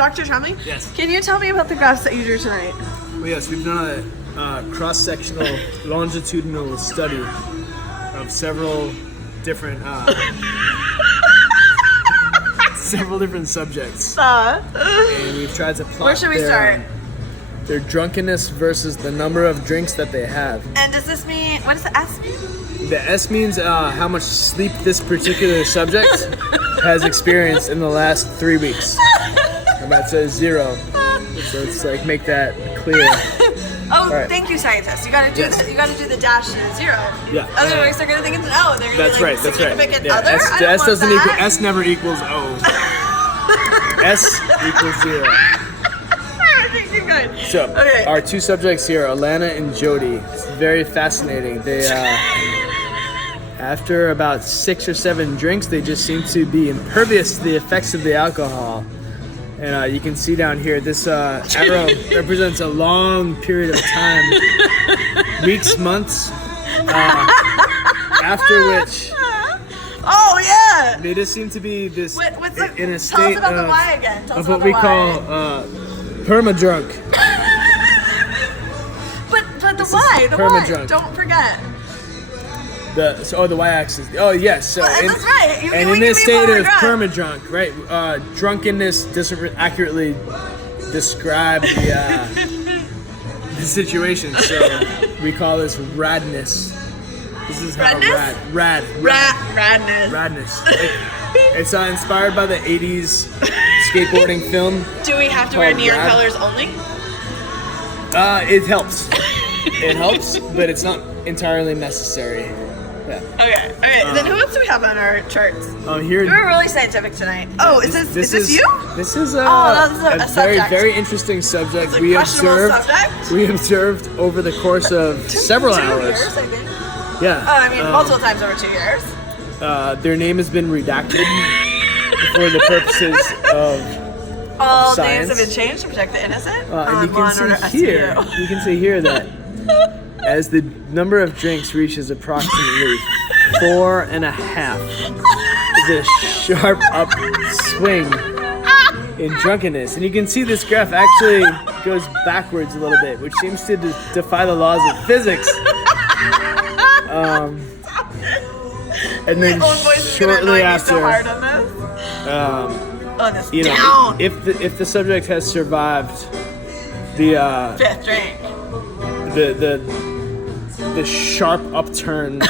Dr. Trombley? Yes. Can you tell me about the graphs that you drew tonight? Well, yes, we've done a cross-sectional longitudinal study of several different subjects, and we've tried to plot Where should we start? Their drunkenness versus the number of drinks that they have. And does this mean, what does the S mean? The S means how much sleep this particular subject has experienced in the last 3 weeks. And that says 0. So let's like make that clear. Right. Thank you, scientists. You gotta do this. You gotta do the dash to the 0. Yeah. Otherwise, they're gonna think it's an O. They're gonna That's be right. like, That's right. significant Yeah. other. S doesn't equal. S never equals O. S equals 0. Keep going. So our two subjects here, Alana and Jody. It's very fascinating. They after about 6 or 7 drinks, they just seem to be impervious to the effects of the alcohol. And you can see down here, this arrow represents a long period of time, weeks, months, after which they just seem to be this in a state of what we call perma-drunk. But the why, the why, don't forget. The y-axis. Oh yes. So that's right. In this state of perma-drunk, right? Drunkenness doesn't accurately describe the situation. So we call this radness. This is how radness. It's inspired by the '80s skateboarding film. Do we have to wear neon colors only? It helps. It helps, but it's not entirely necessary. Yeah. Okay. Then who else do we have on our charts? Here. You were really scientific tonight. Oh, is this you? This is a very interesting subject. We observed over the course of several hours. 2 years, I think. Yeah. I mean, multiple times over 2 years. Their name has been redacted for the purposes of all science. names have been changed to protect the innocent. And you can see here that as the number of drinks reaches approximately 4.5, is a sharp upswing in drunkenness. And you can see this graph actually goes backwards a little bit, which seems to defy the laws of physics. And then shortly after, if the subject has survived the 5th drink, the sharp upturn,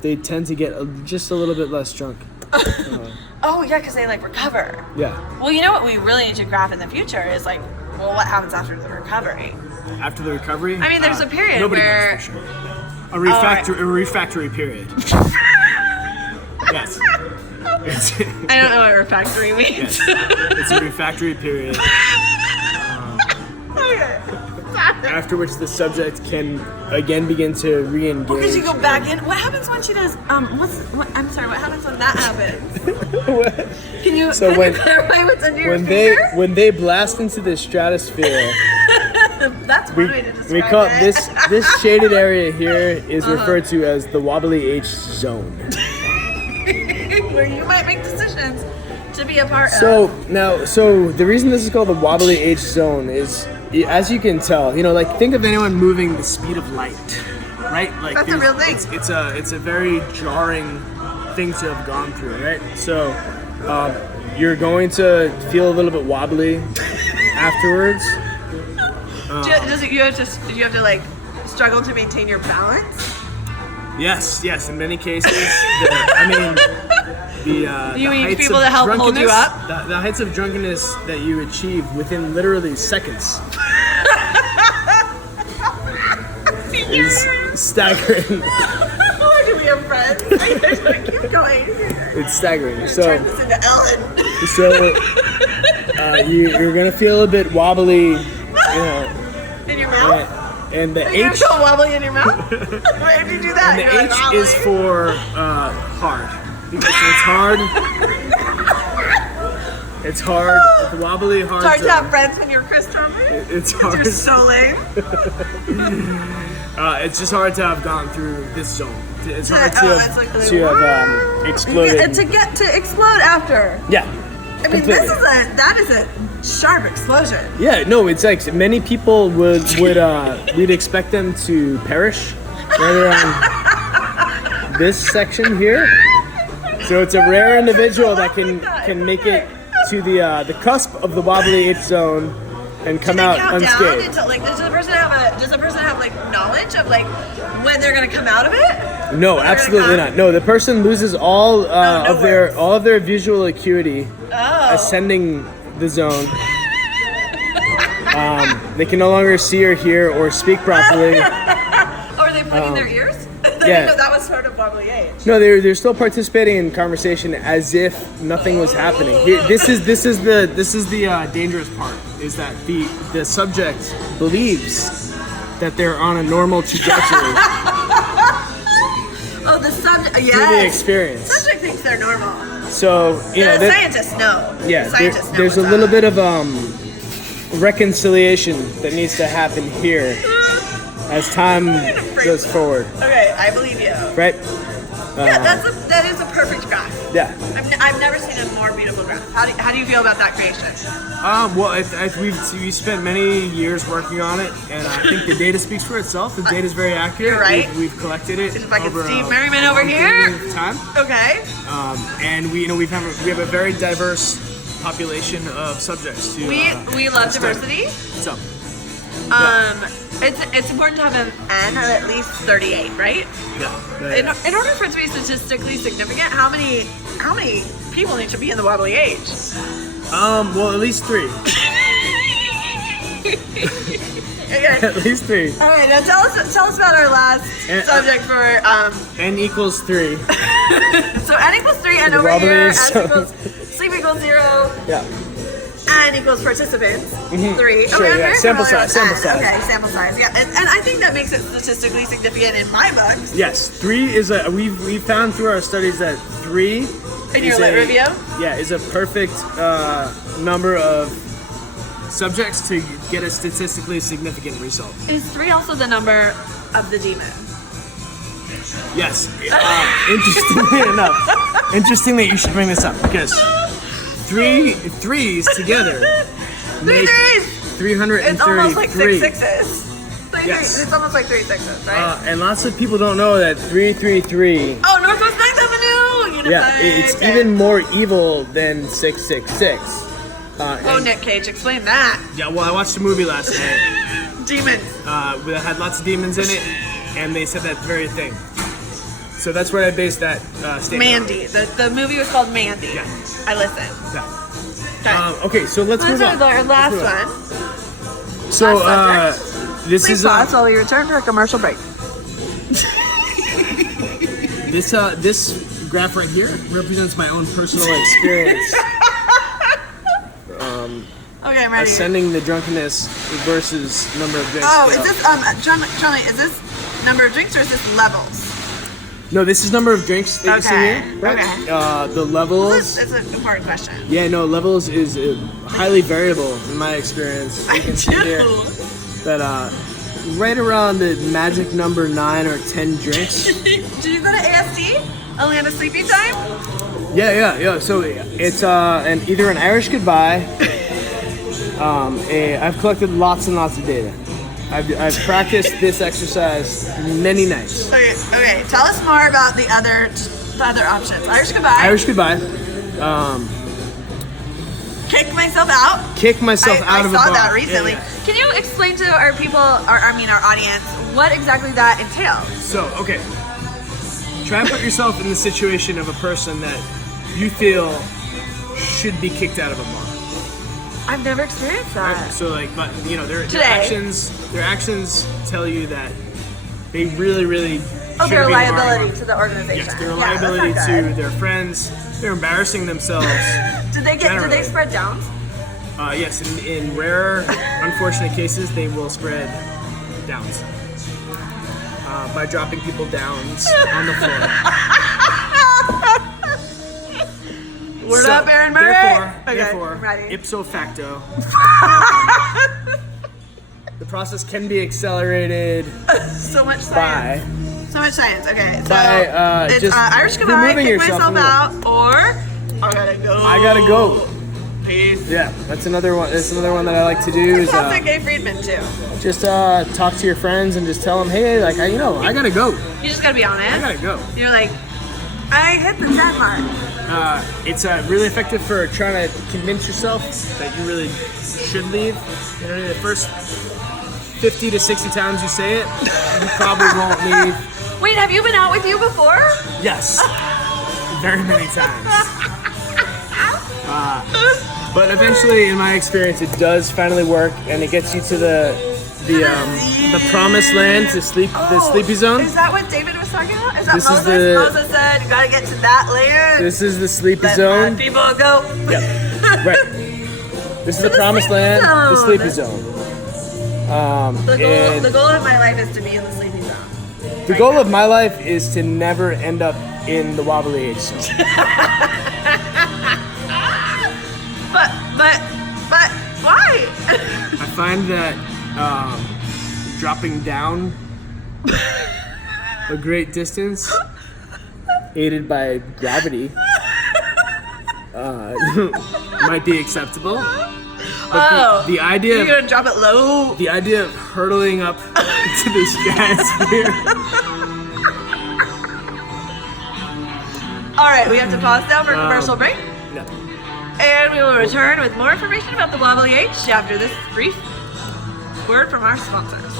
they tend to get just a little bit less drunk. because they recover. Yeah. Well, you know what we really need to graph in the future is what happens after the recovery? After the recovery? I mean, there's a period where... Knows for sure. A refractory period. Yes. I don't know what refractory means. Yes. It's a refractory period. After which the subject can again begin to re-engage. Because you go back in. What happens when she does? What happens when that happens? Can you clarify what's under your finger? When they blast into the stratosphere. That's one way to describe we call this shaded area here is referred to as the wobbly H zone. Where you might make decisions to be a part of. So the reason this is called the wobbly H zone is, as you can tell, think of anyone moving the speed of light, right? That's a real thing. It's a very jarring thing to have gone through, right? So you're going to feel a little bit wobbly afterwards. Do you have to struggle to maintain your balance? Yes. In many cases, you need people to help hold you up. The heights of drunkenness that you achieve within literally seconds is staggering. Or do we have friends? Keep going. It's staggering. So turn this into Ellen. You're gonna feel a bit wobbly. In your mouth? And the You're H. so wobbly in your mouth? Why did you do that? And the H is for hard. Because it's hard. It's hard. It's wobbly hard. It's hard to have friends when you're Chris Trombley. It's hard. You're so lame. It's just hard to have gone through this zone. It's hard to have exploded. To explode after. Yeah. I mean, that is a sharp explosion. Yeah, no, it's like many people would we'd expect them to perish rather on this section here. So it's a rare individual that can make it to the cusp of the wobbly H zone and come out unscathed. Until, like, does the person have like knowledge of like when they're gonna come out of it? No, absolutely not. No, the person loses all of their visual acuity ascending the zone. They can no longer see or hear or speak properly. Are they plugging their ears? Yeah. No, that was sort of wobbly age. No, they're still participating in conversation as if nothing was happening. This is the dangerous part, is that the subject believes that they're on a normal trajectory. Oh, the subject, yes. Through the experience. The subject thinks they're normal. So, the scientists know. Yeah, Scientists know there's a little bit of reconciliation that needs to happen here as time goes forward. Okay, I believe you. Right? Yeah, that is a perfect graph. Yeah. I've never seen a more beautiful graph. How do you feel about that creation? Well, we spent many years working on it, and I think the data speaks for itself. The data is very accurate. You're right. We've collected it. If I can over Steve Merriman over here. Time. Okay. And we have a very diverse population of subjects. We love diversity. So. It's important to have an N of at least 38, right? Yeah. In order for it to be statistically significant, how many people need to be in the wobbly age? Well, at least 3. Okay. At least 3. All right, now tell us about our last subject for N equals 3. So N equals 3, and over here, sleep equals 0. Yeah. N equals participants, 3. Sure, okay, yeah. Sample size. Okay, sample size. Yeah, and I think that makes it statistically significant in my books. Yes, 3 is we found through our studies that 3 in your lit review. Yeah, is a perfect number of subjects to get a statistically significant result. Is 3 also the number of the demon? Yes. Interesting that you should bring this up, because 3 threes together make 333. It's almost like 6 sixes. Yes. It's almost like 3 sixes, right? And lots of people don't know that 333. Oh, Northwest 9th Avenue! Unified. Yeah, it's even more evil than 666. Nick Cage, explain that. Yeah, well, I watched a movie last night. Demons. That had lots of demons in it, and they said that very thing. So that's where I based that statement. Mandy. The movie was called Mandy. Yeah. I listened. Yeah. Okay, so let's move on. Our last one. So this Please is pause while we return to a commercial break. This graph right here represents my own personal experience. Okay, I'm ready. Ascending the drunkenness versus number of drinks. Oh, is this Trombley, is this number of drinks or is this levels? No, this is number of drinks that you see here. Right? Okay. The levels. That's an important question. Yeah, no, levels is highly variable in my experience. You can see here that right around the magic number 9 or 10 drinks. Did you go to ASD? Atlanta Sleeping Time? Yeah. So it's either an Irish goodbye. I've collected lots and lots of data. I've practiced this exercise many nights. Okay. Tell us more about the other options. Irish goodbye. Irish goodbye. Kick myself out. Kick myself out of a bar. I saw that recently. Yeah. Can you explain to our people, our audience, what exactly that entails? So, okay. Try and put yourself in the situation of a person that you feel should be kicked out of a bar. I've never experienced that. Right? So, their actions tell you that they really, really. They're a liability to the organization. Yes, they're a liability to their friends. They're embarrassing themselves. Did they spread downs? Yes, in rare, unfortunate cases, they will spread downs by dropping people downs on the floor. Word up, Aaron Murray. Therefore, ipso facto, the process can be accelerated. So much science. Okay, so by it's Irish goodbye, kick myself out, or I gotta go. peace. Yeah, that's another one. That's another one that I like to do. Is Classic Gay Friedman too. just talk to your friends and just tell them, hey, like I gotta go. You just gotta be honest. I gotta go. You're like, I hit the deadline. It's really effective for trying to convince yourself that you really should leave. You know, the first 50 to 60 times you say it, you probably won't leave. Wait, have you been out with you before? Yes, very many times. But eventually, in my experience, it does finally work, and it gets you to the promised land, the sleepy zone. Is that what David was talking about? Is that This is Moses? the- Moses said, you gotta get to that land. This is the sleepy Let zone. my people go. Yep. Right. This is the promised land, the sleepy zone. The goal of my life is to be in the sleepy zone. The goal of my life is to never end up in the wobbly age zone. But why? I find that dropping down a great distance, aided by gravity, might be acceptable. But the idea you're gonna drop it low. The idea of hurtling up to the stratosphere. All right, we have to pause now for a commercial break. No. And we will return with more information about the wobbly H after this brief word from our sponsors.